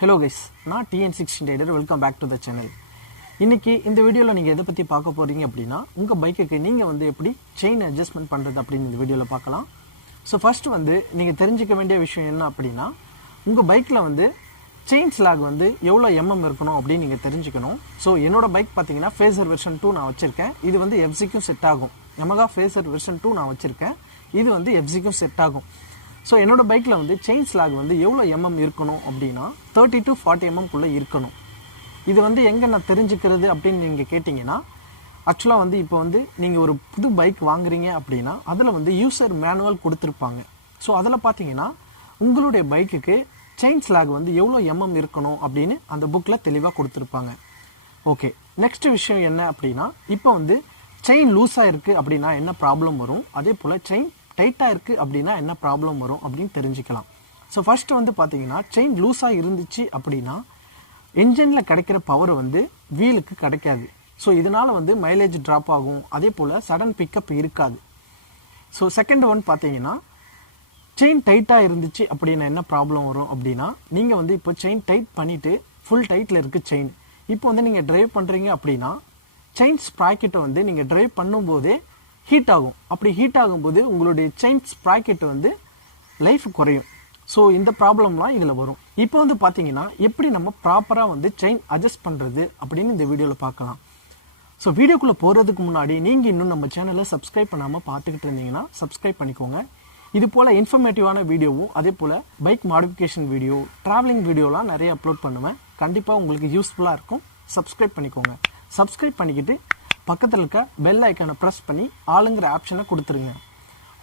Hello guys, நான் TN16 Rider. Welcome back to the channel. இன்னைக்கு இந்த வீடியோல நீங்க எதை பத்தி பார்க்க போறீங்க அப்படினா உங்க பைக்குக்கு நீங்க வந்து எப்படி செயின் அட்ஜஸ்ட்மென்ட் பண்றது அப்படினு இந்த வீடியோல பார்க்கலாம். சோ ஃபர்ஸ்ட் வந்து நீங்க தெரிஞ்சிக்க வேண்டிய விஷயம் என்ன அப்படினா உங்க பைக்ல வந்து செயின் ஸ்லாக் வந்து எவ்வளவு mm இருக்கணும் அப்படி நீங்க தெரிஞ்சுக்கணும். சோ என்னோட பைக் பாத்தீங்கன்னா ஃபேசர் வெர்ஷன் 2 நான் வச்சிருக்கேன். இது வந்து FZ-க்கு செட் ஆகும். Yamaha ஃபேசர் வெர்ஷன் 2 நான் வச்சிருக்கேன். இது வந்து FZ-க்கு செட் ஆகும். So என்னோட பைக்ல வந்து செயின் ஸ்லாக் வந்து எவ்வளவு mm இருக்கணும் அப்படினா 30 to 40 mm குள்ள இருக்கணும். இது வந்து எங்க நான் தெரிஞ்சுக்கிறது அப்படினு நீங்க கேட்டிங்கனா एक्चुअली வந்து இப்போ வந்து நீங்க ஒரு புது பைக் வாங்குறீங்க அப்படினா அதுல வந்து யூசர் மேனுவல் கொடுத்திருப்பாங்க. சோ அதல பாத்தீங்கன்னா உங்களுடைய பைக்குக்கு செயின் ஸ்லாக் வந்து எவ்வளவு mm இருக்கணும் அப்படினு அந்த புக்ல தெளிவா கொடுத்திருப்பாங்க. ஓகே, நெக்ஸ்ட் விஷயம் என்ன அப்படினா இப்போ வந்து செயின் லூசா இருக்கு அப்படினா என்ன ப்ராப்ளம் வரும், அதே போல செயின் டைட்டா இருக்கு அப்படினா என்ன ப்ராப்ளம் வரும் அப்படினு தெரிஞ்சிக்கலாம். சோ ஃபர்ஸ்ட் வந்து பாத்தீங்கன்னா செயின் லூசா இருந்துச்சு அப்படினா என்ஜின்ல கிடைக்கிற பவர் வந்து வீலுக்கு கிடைக்காது. சோ இதனால வந்து மைலேஜ் டிராப் ஆகும், அதே போல சடன் பிக்கப் இருக்காது. சோ செகண்ட் ஒன் பாத்தீங்கன்னா செயின் டைட்டா இருந்துச்சு அப்படினா என்ன ப்ராப்ளம் வரும் அப்படினா நீங்க வந்து இப்போ செயின் டைட் பண்ணிட்டு ஃபுல் டைட்ல இருக்கு செயின். இப்போ வந்து நீங்க டிரைவ் பண்றீங்க அப்படினா செயின் ஸ்ப்ராக்கெட் வந்து நீங்க டிரைவ் பண்ணும்போதே ஹீட் ஆகும். அப்படி ஹீட் ஆகும்போது உங்களுடைய செயின் ஸ்ப்ராக்கெட் வந்து லைஃப் குறையும். சோ இந்த ப்ராப்ளம்லாம் இதுல வரும். இப்போ வந்து பாத்தீங்கன்னா எப்படி நம்ம ப்ராப்பரா வந்து செயின் அட்ஜஸ்ட் பண்றது அப்படினு இந்த வீடியோல பார்க்கலாம். சோ வீடியோக்குள்ள போறதுக்கு முன்னாடி நீங்க இன்னும் நம்ம சேனலை சப்ஸ்கிரைப் பண்ணாம பார்த்துக்கிட்டு இருந்தீங்கன்னா சப்ஸ்கிரைப் பண்ணிக்கோங்க. இது போல இன்ஃபர்மேட்டிவான வீடியோவும் அதே போல பைக் மாடிஃபிகேஷன் வீடியோ, டிராவலிங் வீடியோலாம் நிறைய அப்லோட் பண்ணுவேன். கண்டிப்பா உங்களுக்கு யூஸ்ஃபுல்லா இருக்கும். சப்ஸ்கிரைப் பண்ணிக்கோங்க. சப்ஸ்கிரைப் பண்ணிக்கிட்டு பக்கத்துல இருக்க பெல் ஐகானை பிரஸ் பண்ணி ஆளுங்கற ஆப்ஷனை கொடுத்துருங்க.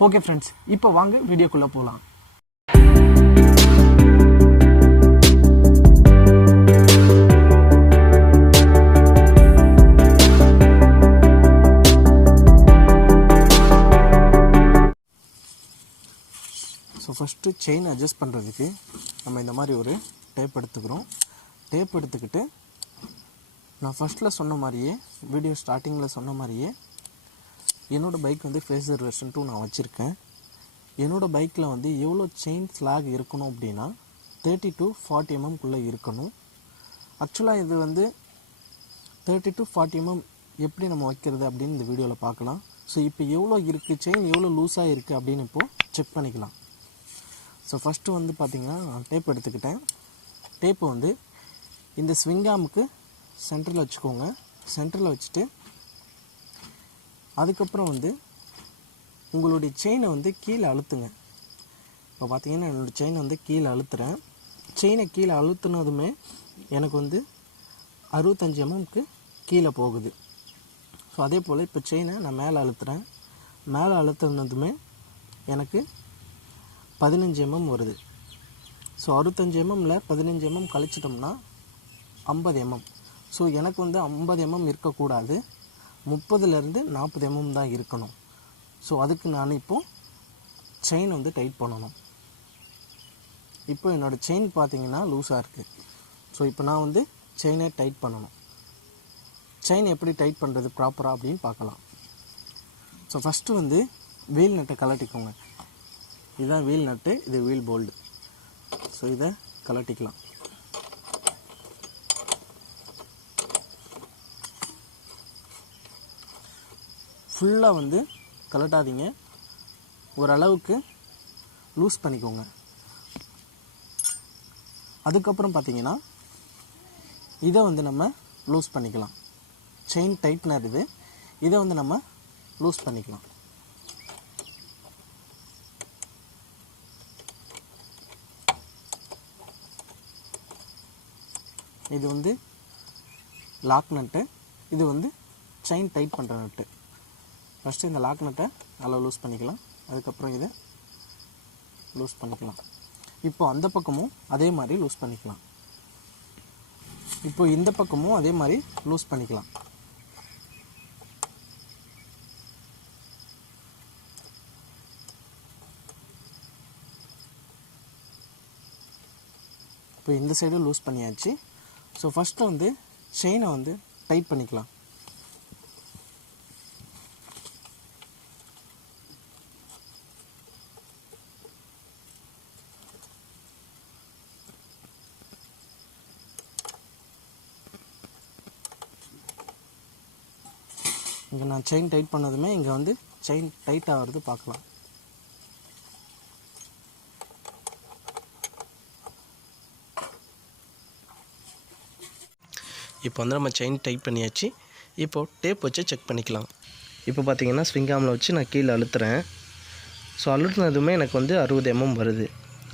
ஓகே फ्रेंड्स, இப்போ வாங்க வீடியோக்குள்ள போலாம். ஸோ ஃபர்ஸ்ட் செயின் அட்ஜஸ்ட் பண்றதுக்கு நம்ம இந்த மாதிரி ஒரு டேப் எடுத்துக்கிறோம். டேப் எடுத்துக்கிட்டு நான் ஃபர்ஸ்ட்ல சொன்ன மாதிரியே வீடியோ ஸ்டார்டிங்ல சொன்ன மாதிரியே என்னோட பைக் வந்து ஃபேசர் வெர்ஷன் 2 நான் வச்சிருக்கேன். என்னோட பைக்ல வந்து எவ்வளோ செயின் ஸ்லாக் இருக்கணும் அப்படின்னா 30 to 40 mm குள்ள இருக்கணும். ஆக்சுவலாக இது வந்து 30 to 40 mm எப்படி நம்ம வைக்கிறது அப்படின்னு இந்த வீடியோவில் பார்க்கலாம். ஸோ இப்போ எவ்வளோ இருக்குது, செயின் எவ்வளோ லூஸாக இருக்குது அப்படின்னு இப்போது செக் பண்ணிக்கலாம். ஸோ ஃபஸ்ட்டு வந்து பார்த்திங்கன்னா நான் டேப் எடுத்துக்கிட்டேன். டேப்பு வந்து இந்த ஸ்விங்காமுக்கு சென்டரில் வச்சுக்கோங்க. சென்டரில் வச்சுட்டு அதுக்கப்புறம் வந்து உங்களுடைய செயினை வந்து கீழே அழுத்துங்க. இப்போ பார்த்தீங்கன்னா என்னோடய செயினை வந்து கீழே அழுத்துறேன். செயினை கீழே அழுத்துனதுமே எனக்கு வந்து 65 mmக்கு கீழே போகுது. ஸோ அதே போல் இப்போ செயினை நான் மேலே அழுத்துறேன். மேலே அழுத்துனதுமே எனக்கு 15 mm வருது. So 65 mmல 15 mm கழிச்சிட்டோம்னா 50 mm. ஸோ எனக்கு வந்து 50 mm இருக்கக்கூடாது, 30லேருந்து 40 mm தான் இருக்கணும். ஸோ அதுக்கு நான் இப்போது செயின் வந்து டைட் பண்ணணும். இப்போ என்னோடய செயின் பார்த்தீங்கன்னா லூஸாக இருக்குது. ஸோ இப்போ நான் வந்து செயினை டைட் பண்ணணும். செயின் எப்படி டைட் பண்ணுறது ப்ராப்பராக அப்படின்னு பார்க்கலாம். ஸோ ஃபஸ்ட்டு வந்து வீல் நட்டை கலட்டிக்கோங்க. இதுதான் வீல் நட்டு, இது வீல் போல்டு. ஸோ இதை கலட்டிக்கலாம். ஃபுல்லாக வந்து கலட்டாதீங்க, ஓரளவுக்கு லூஸ் பண்ணிக்கோங்க. அதுக்கப்புறம் பார்த்தீங்கன்னா இதை வந்து நம்ம லூஸ் பண்ணிக்கலாம். செயின் டைட்னர் இது, இதை வந்து நம்ம லூஸ் பண்ணிக்கலாம். இது வந்து லாக் நட்டு, இது வந்து செயின் டைட் பண்ணுற நட்டு. ஃபஸ்ட்டு இந்த லாக் நட்டை நல்லா லூஸ் பண்ணிக்கலாம். அதுக்கப்புறம் இதை லூஸ் பண்ணிக்கலாம். இப்போ அந்த பக்கமும் அதே மாதிரி லூஸ் பண்ணிக்கலாம். இப்போ இந்த பக்கமும் அதே மாதிரி லூஸ் பண்ணிக்கலாம். இப்போ இந்த சைடும் லூஸ் பண்ணியாச்சு. ஸோ ஃபஸ்ட்டு வந்து செயினை வந்து டைட் பண்ணிக்கலாம். இங்கே நான் செயின் டைட் பண்ணதுமே இங்கே வந்து செயின் டைட் ஆகிறது பார்க்கலாம். இப்போ வந்து நம்ம செயின் டைட் பண்ணியாச்சு. இப்போது டேப் வச்சு செக் பண்ணிக்கலாம். இப்போ பார்த்தீங்கன்னா ஸ்விங் ஆர்மில் வச்சு நான் கீழே அழுத்துறேன். ஸோ அழுத்தினதுமே எனக்கு வந்து 60 mm வருது.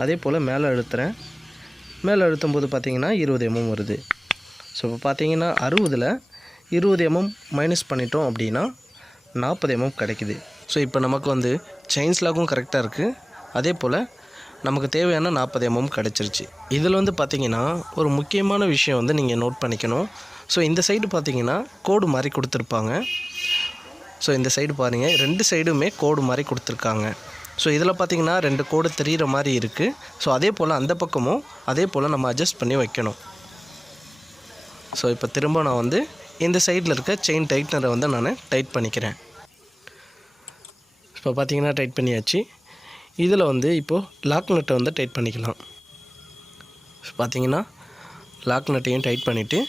அதே போல் மேலே அழுத்துறேன். மேலே அழுத்தும் போது பார்த்தீங்கன்னா 20 mm வருது. ஸோ இப்போ பார்த்தீங்கன்னா 60ல் 20 mm மைனஸ் பண்ணிட்டோம் அப்படின்னா 40 mm கிடைக்குது. ஸோ இப்போ நமக்கு வந்து செயின் ஸ்லாக்கும் கரெக்டாக இருக்குது. அதே போல் நமக்கு தேவையான 40 mm கிடச்சிருச்சு. இதில் வந்து பார்த்திங்கன்னா ஒரு முக்கியமான விஷயம் வந்து நீங்கள் நோட் பண்ணிக்கணும். ஸோ இந்த சைடு பார்த்திங்கன்னா கோடு மாதிரி கொடுத்துருப்பாங்க. ஸோ இந்த சைடு பாருங்கள், 2 சைடுமே கோடு மாதிரி கொடுத்துருக்காங்க. ஸோ இதில் பார்த்திங்கன்னா 2 கோடு தெரிகிற மாதிரி இருக்குது. ஸோ அதே போல் அந்த பக்கமும் அதே போல் நம்ம அட்ஜஸ்ட் பண்ணி வைக்கணும். ஸோ இப்போ திரும்ப நான் வந்து இந்த சைடில் இருக்க செயின் டைட்னரை வந்து நான் டைட் பண்ணிக்கிறேன். இப்போ பார்த்திங்கன்னா டைட் பண்ணியாச்சு. இதில் வந்து இப்போது லாக் நட்டை வந்து டைட் பண்ணிக்கலாம். பார்த்திங்கன்னா லாக் நட்டையும் டைட் பண்ணிவிட்டு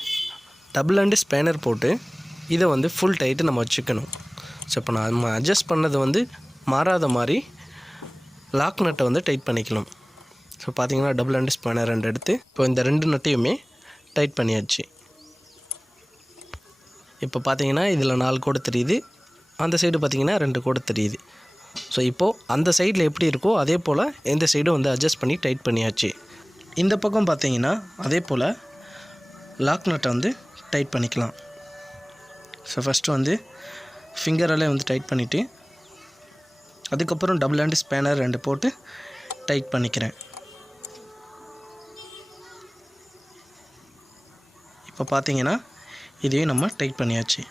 டபுள் ஹேண்டு ஸ்பேனர் போட்டு இதை வந்து ஃபுல் டைட்டு நம்ம வச்சுக்கணும். ஸோ இப்போ நம்ம அட்ஜஸ்ட் பண்ணது வந்து மாறாத மாதிரி லாக் நட்டை வந்து டைட் பண்ணிக்கலாம். ஸோ பார்த்திங்கன்னா டபுள் ஹேண்டு ஸ்பேனர் 2 எடுத்து இப்போ இந்த 2 நட்டையுமே டைட் பண்ணியாச்சு. இப்போ பார்த்திங்கன்னா இதில் 4 கோடு தெரியுது, அந்த சைடு பார்த்திங்கன்னா 2 கோடு தெரியுது. ஸோ இப்போது அந்த சைடில் எப்படி இருக்கோ அதே போல் இந்த சைடும் வந்து அட்ஜஸ்ட் பண்ணி டைட் பண்ணியாச்சு. இந்த பக்கம் பார்த்திங்கன்னா அதே போல் லாக் நட்டை வந்து டைட் பண்ணிக்கலாம். ஸோ ஃபஸ்ட்டு வந்து ஃபிங்கரால் வந்து டைட் பண்ணிவிட்டு அதுக்கப்புறம் டபுள் ஹேண்டு ஸ்பேனர் 2 போட்டு டைட் பண்ணிக்கிறேன். இப்போ பார்த்திங்கன்னா இதையும் நம்ம டைட் பண்ணியாச்சு.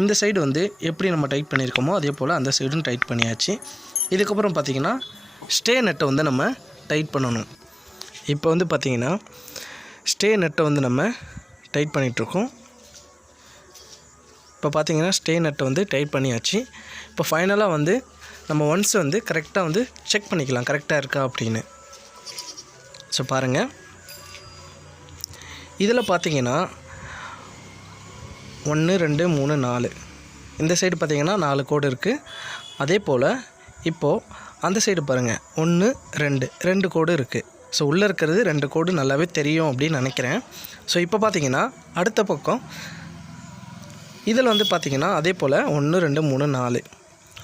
இந்த சைடு வந்து எப்படி நம்ம டைட் பண்ணியிருக்கோமோ அதே போல் அந்த சைடும் டைட் பண்ணியாச்சு. இதுக்கப்புறம் பார்த்திங்கன்னா ஸ்டே நட்டை வந்து நம்ம டைட் பண்ணணும். இப்போ வந்து பார்த்திங்கன்னா ஸ்டே நட்டை வந்து நம்ம டைட் பண்ணிகிட்ருக்கோம். இப்போ பார்த்திங்கன்னா ஸ்டே நட்டை வந்து டைட் பண்ணியாச்சு. இப்போ ஃபைனலாக வந்து நம்ம ஒன்ஸ் வந்து கரெக்டாக வந்து செக் பண்ணிக்கலாம் கரெக்டாக இருக்கா அப்படின்னு. ஸோ பாருங்கள், இதில் பார்த்திங்கன்னா 1 2 3 4 இந்த சைடு பார்த்திங்கன்னா 4 கோடு இருக்குது. அதே போல் இப்போது அந்த சைடு பாருங்கள் 1 2 கோடு இருக்குது. ஸோ உள்ளே இருக்கிறது 2 கோடு நல்லாவே தெரியும் அப்படின்னு நினைக்கிறேன். ஸோ இப்போ பார்த்திங்கன்னா அடுத்த பக்கம் இதில் வந்து பார்த்திங்கன்னா அதே போல் 1 2 3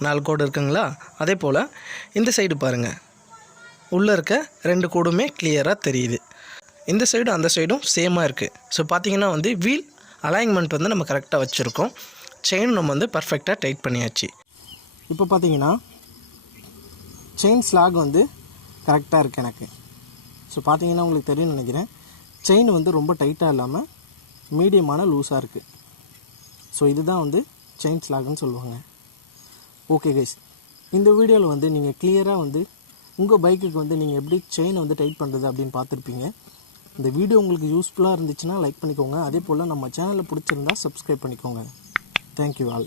4 கோடு இருக்குங்களா. அதே போல் இந்த சைடு பாருங்கள், உள்ளே இருக்க 2 கோடுமே கிளியராக தெரியுது. இந்த சைடும் அந்த சைடும் சேமாக இருக்குது. ஸோ பார்த்திங்கன்னா வந்து வீல் அலைன்மெண்ட் வந்து நம்ம கரெக்டாக வச்சுருக்கோம். செயின் நம்ம வந்து பர்ஃபெக்டாக டைட் பண்ணியாச்சு. இப்போ பார்த்தீங்கன்னா செயின் ஸ்லாக் வந்து கரெக்டாக இருக்குது எனக்கு. ஸோ பார்த்தீங்கன்னா உங்களுக்கு தெரியும்னு நினைக்கிறேன், செயின் வந்து ரொம்ப டைட்டாக இல்லாமல் மீடியமான லூஸாக இருக்குது. ஸோ இதுதான் வந்து செயின் ஸ்லாக்னு சொல்லுவாங்க. ஓகே கைஸ், இந்த வீடியோவில் வந்து நீங்கள் கிளியராக வந்து உங்கள் பைக்குக்கு வந்து நீங்கள் எப்படி செயினை வந்து டைட் பண்ணுறது அப்படின்னு பார்த்துருப்பீங்க. இந்த வீடியோ உங்களுக்கு யூஸ்ஃபுல்லாக இருந்துச்சுன்னா லைக் பண்ணிக்கோங்க. அதே போல் நம்ம சேனலை பிடிச்சிருந்தா சப்ஸ்கிரைப் பண்ணிக்கோங்க. Thank you all.